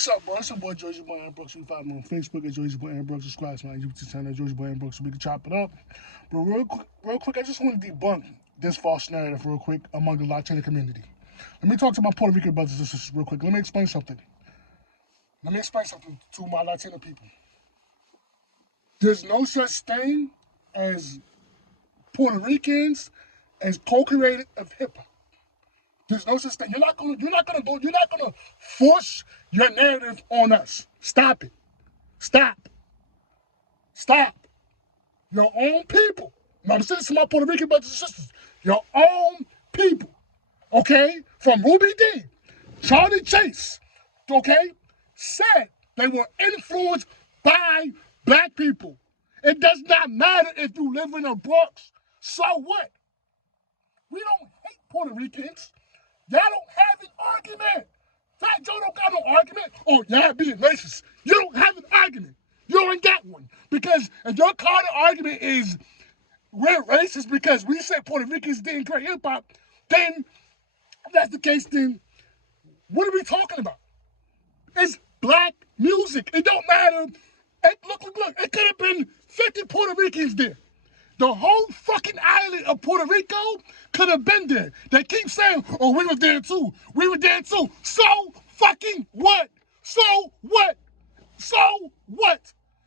What's up, bro? It's your boy Georgie Boy and Brooks. You follow me on Facebook at Georgie Boy and Brooks. Subscribe to my YouTube channel, Georgie Boy and Brooks, so we can chop it up. But real quick, I just want to debunk this false narrative real quick among the Latino community. Let me talk to my Puerto Rican brothers and sisters real quick. Let me explain something. Let me explain something to my Latino people. There's no such thing as Puerto Ricans as co-creators of hip hop. There's no such thing. You're not gonna force your narrative on us. Stop it. Stop. Stop. Your own people. Now, I'm saying this to my Puerto Rican brothers and sisters. Your own people. Okay? From Ruby D, Charlie Chase, okay, said they were influenced by black people. It does not matter if you live in the Bronx. So what? We don't hate Puerto Ricans. Y'all don't have an argument. Fat Joe don't got no argument. Oh, y'all being racist. You don't have an argument. You ain't got one. Because if your kind of argument is we're racist because we say Puerto Ricans didn't create hip hop, then if that's the case, then what are we talking about? It's black music. It don't matter. Look. It could have been 50 Puerto Ricans there. The whole fucking island of Puerto Rico could have been there. They keep saying, oh, we were there too. We were there too. So fucking what? So what? So what?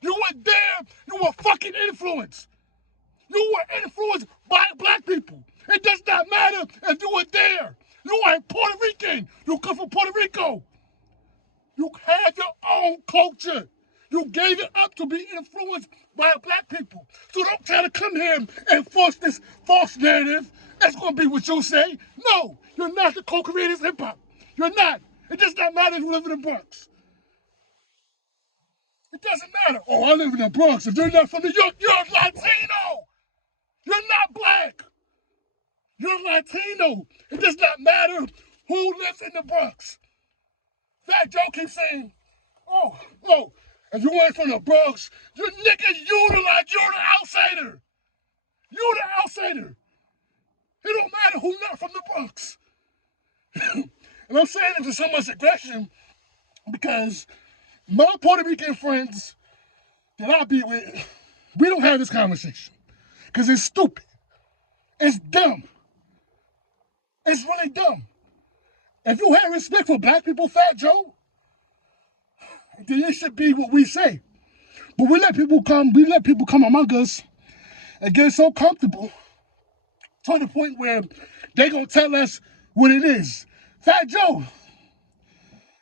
You were there. You were fucking influenced. You were influenced by black people. It does not matter if you were there. You are Puerto Rican. You come from Puerto Rico. You have your own culture. You gave it up to be influenced by black people. So don't try to come here and force this false narrative. That's going to be what you say. No, you're not the co-creators of hip-hop. You're not. It does not matter if you live in the Bronx. It doesn't matter. Oh, I live in the Bronx. If you're not from New York, you're Latino. You're not black. You're Latino. It does not matter who lives in the Bronx. Fat Joe keeps saying, oh, if you ain't from the Bronx, you're the outsider. You're the outsider. It don't matter who's not from the Bronx. And I'm saying it with so much aggression because my Puerto Rican friends that I be with, we don't have this conversation because it's stupid. It's dumb. It's really dumb. If you have respect for black people, Fat Joe, then it should be what we say. But we let people come among us and get so comfortable to the point where they gonna tell us what it is. Fat Joe,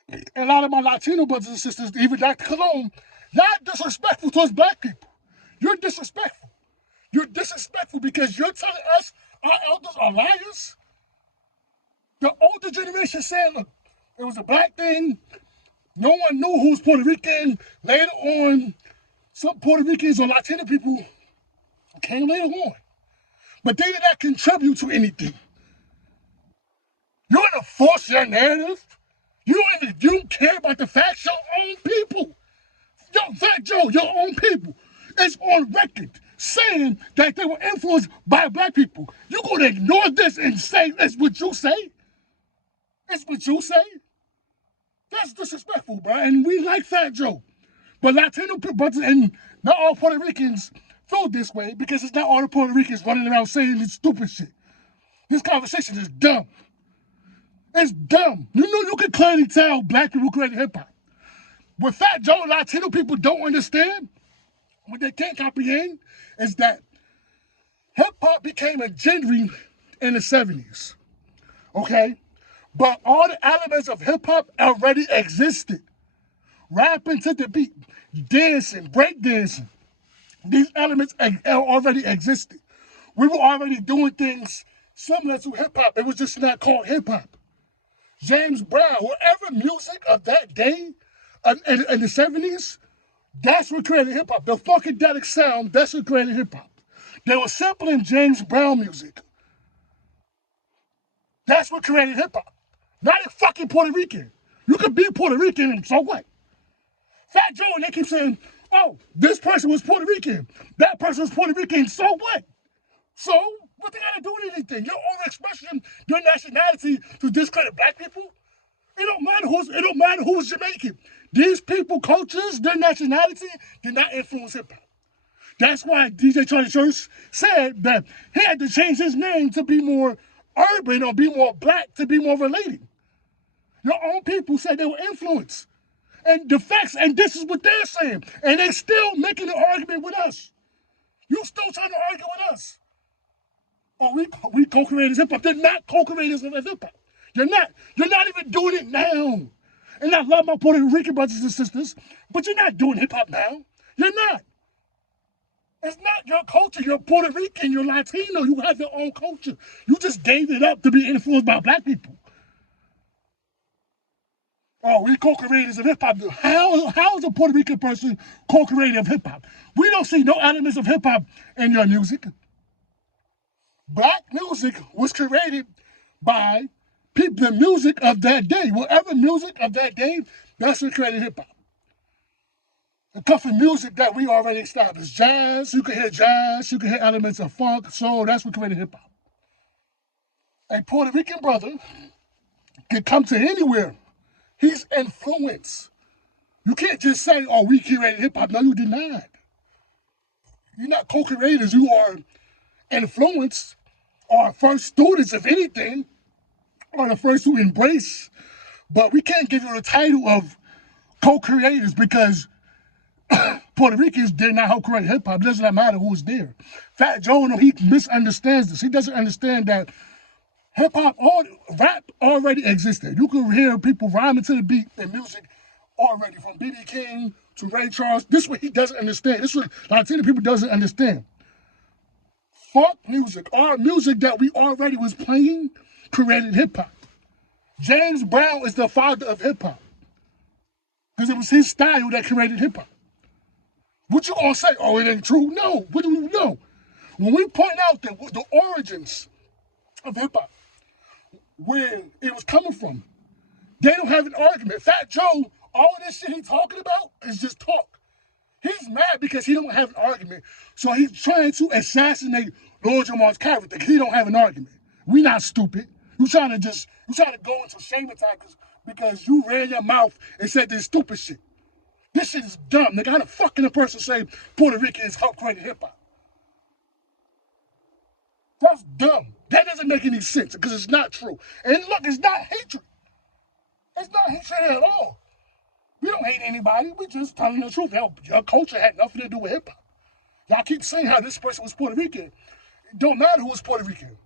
and a lot of my Latino brothers and sisters, even Dr. Cologne, y'all disrespectful towards black people. You're disrespectful. You're disrespectful because you're telling us our elders are liars. The older generation said, look, it was a black thing. No one knew who was Puerto Rican. Later on, some Puerto Ricans or Latino people came later on. But they did not contribute to anything. You're gonna force your narrative? You don't care about the facts, your own people. Yo, Fat Joe, your own people. It's on record saying that they were influenced by black people. You gonna ignore this and say that's what you say? It's what you say? That's disrespectful, bro. And we like Fat Joe. But Latino people, and not all Puerto Ricans feel this way because it's not all the Puerto Ricans running around saying this stupid shit. This conversation is dumb. It's dumb. You know you can clearly tell black people created hip hop. What Fat Joe and Latino people don't understand, what they can't comprehend, is that hip hop became a genre in the 70s. Okay? But all the elements of hip hop already existed. Rapping to the beat, dancing, breakdancing. These elements already existed. We were already doing things similar to hip hop. It was just not called hip hop. James Brown, whatever music of that day in the 70s, that's what created hip hop. The funkadelic sound, that's what created hip hop. They were sampling James Brown music. That's what created hip hop. Not a fucking Puerto Rican. You could be Puerto Rican and so what? Fat Joe, and they keep saying, oh, this person was Puerto Rican. That person was Puerto Rican, so what? So, what they gotta do with anything? Your own expression, your nationality to discredit black people? It don't matter don't matter who's Jamaican. These people, cultures, their nationality did not influence hip hop. That's why DJ Charlie Church said that he had to change his name to be more urban or be more black to be more relating. Your own people said they were influenced. And the facts, and this is what they're saying. And they still making an argument with us. You still trying to argue with us. Oh, we co-creators of hip-hop. They're not co-creators of hip-hop. You're not. You're not even doing it now. And I love my Puerto Rican brothers and sisters, but you're not doing hip-hop now. You're not. It's not your culture. You're Puerto Rican. You're Latino. You have your own culture. You just gave it up to be influenced by black people. Oh, we co-creators of hip-hop. How is a Puerto Rican person co-creator of hip-hop? We don't see no elements of hip-hop in your music. Black music was created by people, the music of that day. Whatever music of that day, that's what created hip-hop. It comes from music that we already established. Jazz, you can hear jazz, you can hear elements of funk, soul, that's what created hip-hop. A Puerto Rican brother can come to anywhere. He's influenced. You can't just say, oh, we created hip-hop. No, you did not. You're not co-creators. You are influenced, or first students, if anything, or the first to embrace. But we can't give you the title of co-creators because Puerto Ricans did not help create hip-hop. It does not matter who was there. Fat Joe, he misunderstands this. He doesn't understand that hip-hop, rap already existed. You can hear people rhyming to the beat in music already, from B.B. King to Ray Charles. This is what he doesn't understand. This is what Latino people doesn't understand. Funk music, our music that we already was playing, created hip-hop. James Brown is the father of hip-hop because it was his style that created hip-hop. What you gonna say? Oh, it ain't true? No. What do you know? When we point out the origins of hip-hop, where it was coming from, they don't have an argument. Fat Joe, all this shit he's talking about is just talk. He's mad because he don't have an argument. So he's trying to assassinate Lord Jamal's character because he don't have an argument. We not stupid. You trying to go into shame attackers because you ran your mouth and said this stupid shit. This shit is dumb. Nigga, how the fuck can a person say Puerto Ricans helped create hip hop? That's dumb. That doesn't make any sense because it's not true. And look, it's not hatred. It's not hatred at all. We don't hate anybody. We just telling the truth. Your culture had nothing to do with hip hop. Y'all keep saying how this person was Puerto Rican. It don't matter who was Puerto Rican.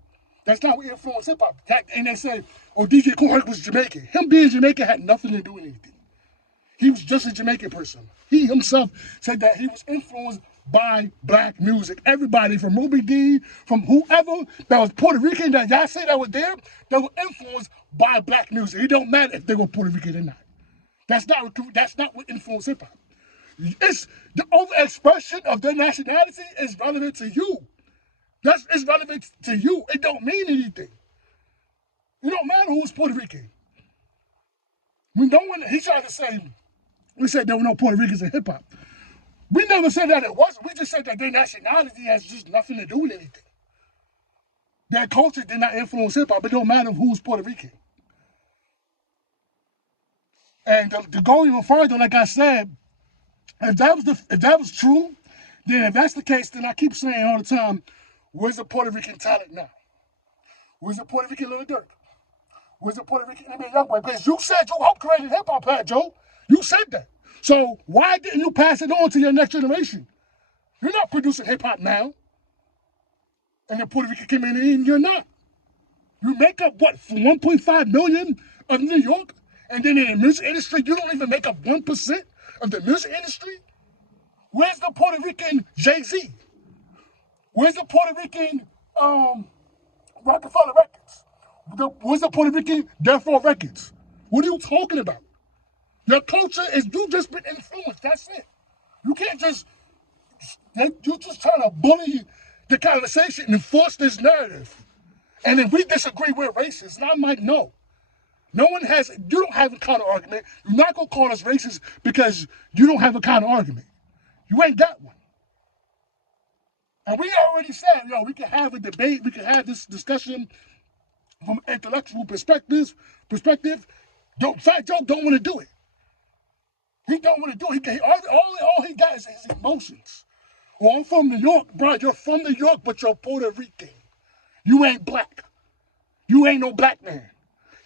That's not what influenced hip hop. And they say, oh, DJ Kool Herc was Jamaican. Him being Jamaican had nothing to do with anything. He was just a Jamaican person. He himself said that he was influenced by black music. Everybody from Ruby D, from whoever that was Puerto Rican that y'all say that was there, they were influenced by black music. It don't matter if they were Puerto Rican or not. That's not what influenced hip hop. It's the overexpression of their nationality is relevant to you. It's relevant to you. It don't mean anything. It don't matter who's Puerto Rican. He tried to say, we said there were no Puerto Ricans in hip hop. We never said that it wasn't. We just said that their nationality has just nothing to do with anything. Their culture did not influence hip hop. It don't matter who's Puerto Rican. And to go even further, like I said, if that was true, then if that's the case, then I keep saying all the time, where's the Puerto Rican talent now? Where's the Puerto Rican Lil Durk? Where's the Puerto Rican Young Boy? Because you said you helped create hip hop, Pat Joe. You said that. So why didn't you pass it on to your next generation? You're not producing hip hop now. In the Puerto Rican community, you're not. You make up what, 1.5 million of New York? And then in the music industry, you don't even make up 1% of the music industry? Where's the Puerto Rican Jay-Z? Where's the Puerto Rican Rockefeller Records? Where's the Puerto Rican Death Row Records? What are you talking about? Your culture is, you just been influenced, that's it. You can't you're just trying to bully the conversation and force this narrative. And if we disagree, we're racist. And I'm like, no. You don't have a counter argument. You're not going to call us racist because you don't have a counter argument. You ain't got one. And we already said, we can have a debate, we can have this discussion from intellectual perspective. Fat Joe don't want to do it. He don't want to do it. All he got is his emotions. Oh, I'm from New York, bro. You're from New York, but you're Puerto Rican. You ain't black. You ain't no black man.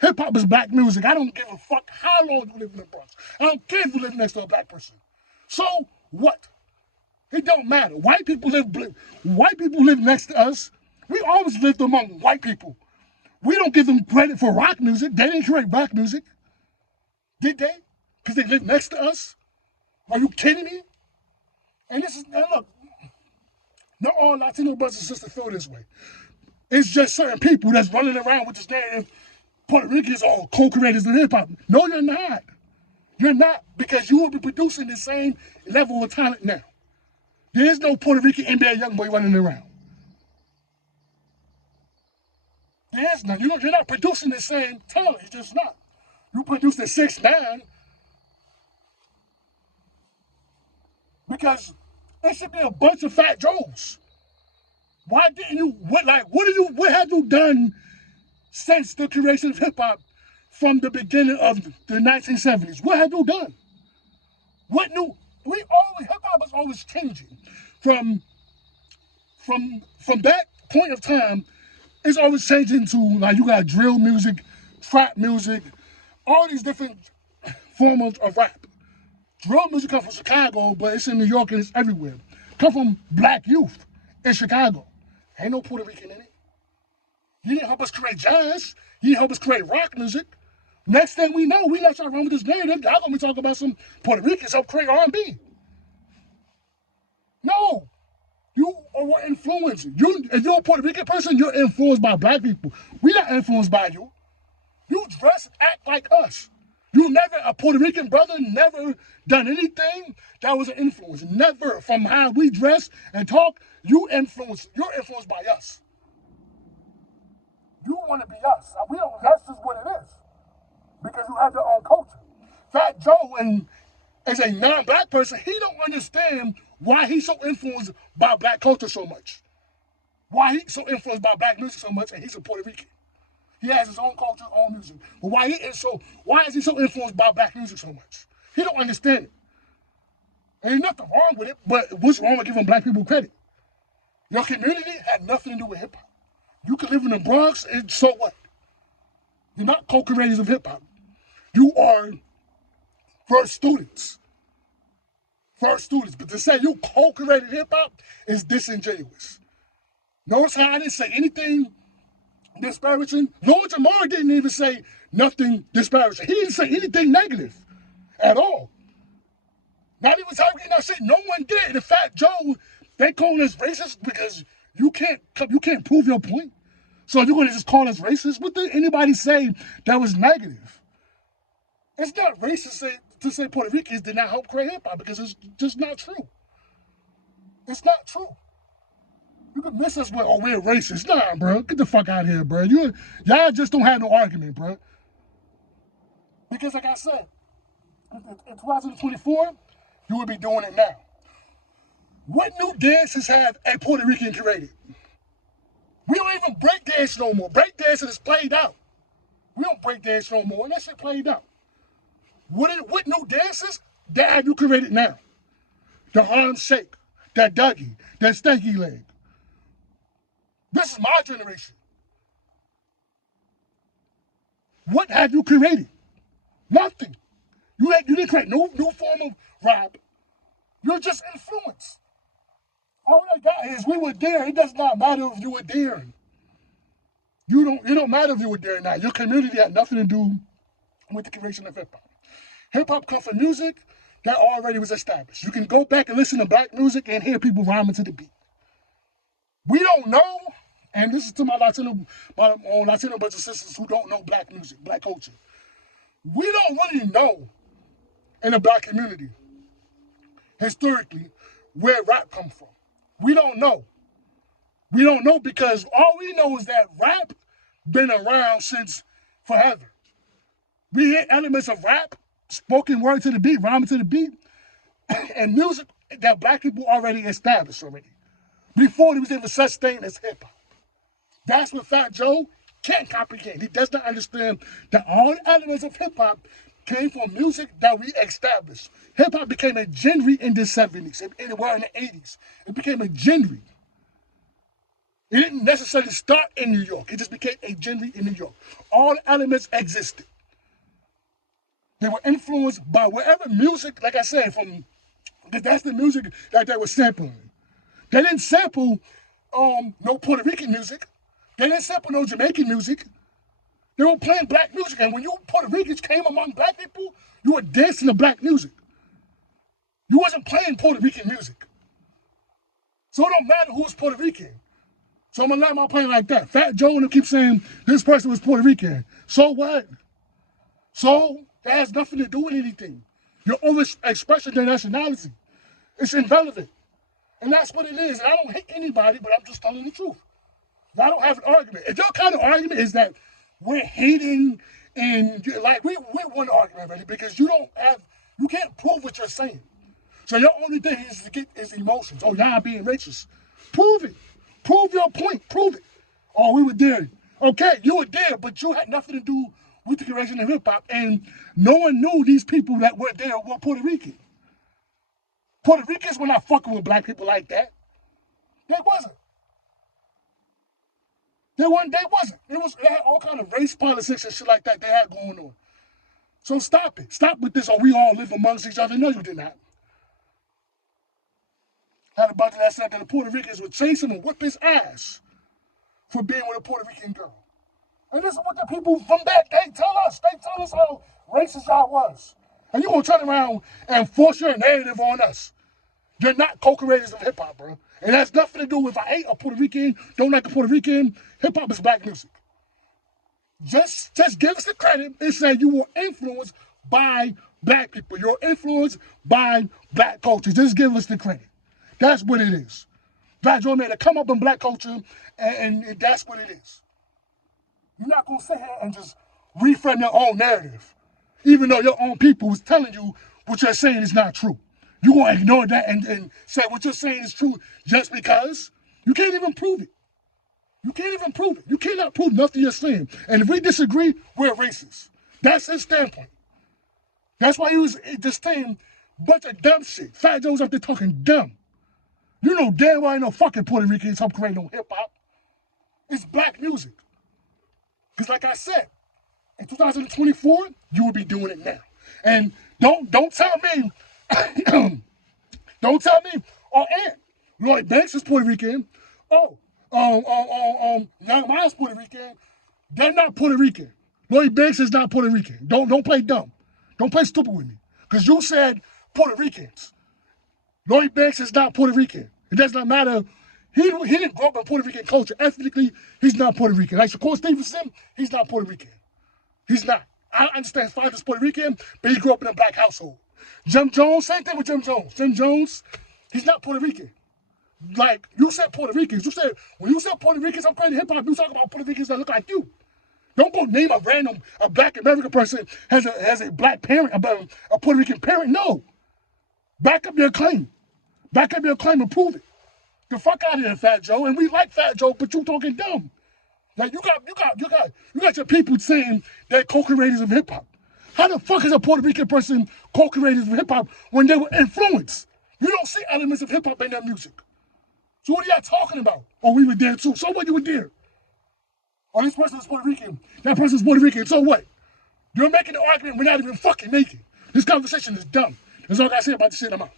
Hip hop is black music. I don't give a fuck how long you live in the Bronx. I don't care if you live next to a black person. So what? It don't matter. White people live next to us. We always lived among white people. We don't give them credit for rock music. They didn't create rock music. Did they? Because they live next to us? Are you kidding me? And look, not all Latino brothers and sisters feel this way. It's just certain people that's running around with this narrative. Puerto Ricans are co-creators of hip hop. No, you're not. You're not, because you will be producing the same level of talent now. There is no Puerto Rican NBA YoungBoy running around. There is none. You're not producing the same talent. It's just not. You produce the 6ix9ine because it should be a bunch of Fat Joes. Why didn't you? What have you done since the creation of hip hop from the beginning of the 1970s? What have you done? What new? Hip hop is always changing. From that point of time, it's always changing to, like, you got drill music, trap music, all these different forms of rap. Drill music comes from Chicago, but it's in New York and it's everywhere. Come from black youth in Chicago. Ain't no Puerto Rican in it. You didn't help us create jazz. You didn't help us create rock music. Next thing we know, we let y'all run with this narrative. Y'all gonna be talking about some Puerto Ricans help create R&B. No. You are influenced. If you're a Puerto Rican person, you're influenced by black people. We're not influenced by you. You dress and act like us. A Puerto Rican brother never done anything that was an influence. Never. From how we dress and talk, you're influenced by us. You want to be us. That's just what it is. Because you have your own culture. Fat Joe as a non-black person, he don't understand why he's so influenced by black culture so much. Why he's so influenced by black music so much, and he's a Puerto Rican. He has his own culture, own music. But why is he so influenced by black music so much? He don't understand it. And there's nothing wrong with it, but what's wrong with giving black people credit? Your community had nothing to do with hip hop. You can live in the Bronx, and so what? You're not co-creators of hip hop. You are first students. First students. But to say you co-created hip hop is disingenuous. Notice how I didn't say anything disparaging. Lord Jamar didn't even say nothing disparaging. He didn't say anything negative at all. Not even talking that shit. No one did. In fact, Joe, they call us racist because you can't prove your point. So you're gonna just call us racist? What did anybody say that was negative? It's not racist to say Puerto Ricans did not help create hip hop, because it's just not true. It's not true. You can miss us with, oh, we're racist. Nah, bro. Get the fuck out of here, bro. Y'all just don't have no argument, bro. Because like I said, in 2024, you would be doing it now. What new dances have a Puerto Rican created? We don't even break dance no more. Break dancing is played out. We don't break dance no more. That shit played out. What new dances that have you created now? The arm shake, that Dougie, that stanky leg. This is my generation. What have you created? Nothing. You didn't create no new form of rap. You're just influenced. All I got is we were there. It does not matter if you were there. It don't matter if you were there or not. Your community had nothing to do with the creation of hip hop. Hip hop comes from music that already was established. You can go back and listen to black music and hear people rhyming to the beat. We don't know, and this is to my Latino brothers and sisters who don't know black music, black culture. We don't really know in the black community, historically, where rap comes from. We don't know. We don't know because all we know is that rap been around since forever. We hear elements of rap, spoken word to the beat, rhyming to the beat, and music that black people already established already. Before there was even such thing as hip hop. That's what Fat Joe can't comprehend. He does not understand that all the elements of hip-hop came from music that we established. Hip-hop became a genre in the 70s, and well, in the 80s. It became a genre. It didn't necessarily start in New York. It just became a genre in New York. All the elements existed. They were influenced by whatever music, like I said, that's the music that they were sampling. They didn't sample no Puerto Rican music. They didn't sample no Jamaican music. They were playing black music. And when you Puerto Ricans came among black people, you were dancing to black music. You wasn't playing Puerto Rican music. So it don't matter who's Puerto Rican. So I'm gonna let my plane like that. Fat Joe and keep saying this person was Puerto Rican. So what? So that has nothing to do with anything. Your overexpression of their nationality. It's irrelevant. And that's what it is. And I don't hate anybody, but I'm just telling the truth. I don't have an argument. If your kind of argument is that we're hating and like we won the argument already because you can't prove what you're saying. So your only thing is to get is emotions. Oh, y'all being racist. Prove it. Prove your point. Prove it. Oh, we were there. Okay, you were there, but you had nothing to do with the creation of hip hop, and no one knew these people that were there were Puerto Rican. Puerto Ricans were not fucking with black people like that. They wasn't. They wasn't. It had all kind of race politics and shit like that they had going on. So stop it. Stop with this, or we all live amongst each other. No, you did not. Had a bunch of that said that the Puerto Ricans would chase him and whip his ass for being with a Puerto Rican girl. And this is what the people from that day tell us. They tell us how racist y'all was. And you gonna turn around and force your narrative on us. You're not co-creators of hip-hop, bro. And that's nothing to do with if I hate a Puerto Rican, don't like a Puerto Rican. Hip-hop is black music. Just give us the credit and say you were influenced by black people. You're influenced by black culture. Just give us the credit. That's what it is. Fat Joe made a come up in black culture, and that's what it is. You're not going to sit here and just reframe your own narrative, even though your own people is telling you what you're saying is not true. You're going to ignore that and say what you're saying is true just because you can't even prove it. You can't even prove it. You cannot prove nothing you're saying. And if we disagree, we're racist. That's his standpoint. That's why he was just saying a bunch of dumb shit. Fat Joe's up there talking dumb. You know damn well ain't no fucking Puerto Ricans help create no hip-hop. It's black music. Because like I said, in 2024, you will be doing it now. And don't tell me, don't tell me, oh, Aunt Lloyd Banks is Puerto Rican. Young Miles Puerto Rican. They're not Puerto Rican. Lloyd Banks is not Puerto Rican. Don't play dumb. Don't play stupid with me. Because you said Puerto Ricans. Lloyd Banks is not Puerto Rican. It does not matter. He didn't grow up in Puerto Rican culture. Ethnically, he's not Puerto Rican. Like Shakur Stevenson, he's not Puerto Rican. He's not. I understand his father's Puerto Rican, but he grew up in a black household. Jim Jones, same thing with Jim Jones. Jim Jones, he's not Puerto Rican. Like, you said Puerto Ricans. When you said Puerto Ricans, I'm creating hip-hop, you talking about Puerto Ricans that look like you. Don't go name a black American person has a black parent, a Puerto Rican parent. No. Back up your claim. Back up your claim and prove it. The fuck out of here, Fat Joe. And we like Fat Joe, but you talking dumb. Like you got your people saying they're co-creators of hip hop. How the fuck is a Puerto Rican person co-creators of hip hop when they were influenced? You don't see elements of hip hop in their music. So what are y'all talking about? Oh, we were there too. So what, you were there? Oh, this person is Puerto Rican. That person's Puerto Rican. So what? You're making the argument we're not even fucking making. This conversation is dumb. That's all I gotta say about this shit. I'm out.